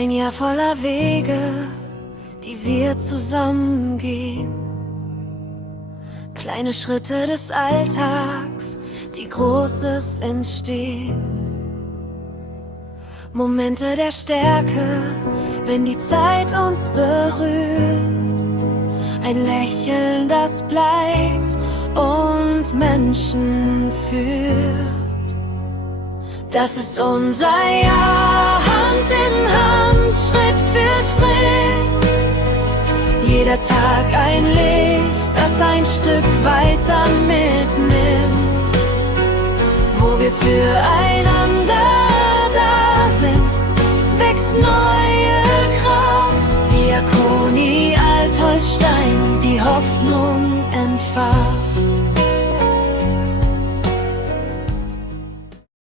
Ein Jahr voller Wege, die wir zusammen gehen. Kleine Schritte des Alltags, die Großes entstehen. Momente der Stärke, wenn die Zeit uns berührt. Ein Lächeln, das bleibt und Menschen führt. Das ist unser Jahr, Hand in Hand, Schritt für Schritt. Jeder Tag ein Licht, das ein Stück weiter mitnimmt. Wo wir füreinander da sind, wächst neue Kraft. Diakonie Altholstein, die Hoffnung entfacht.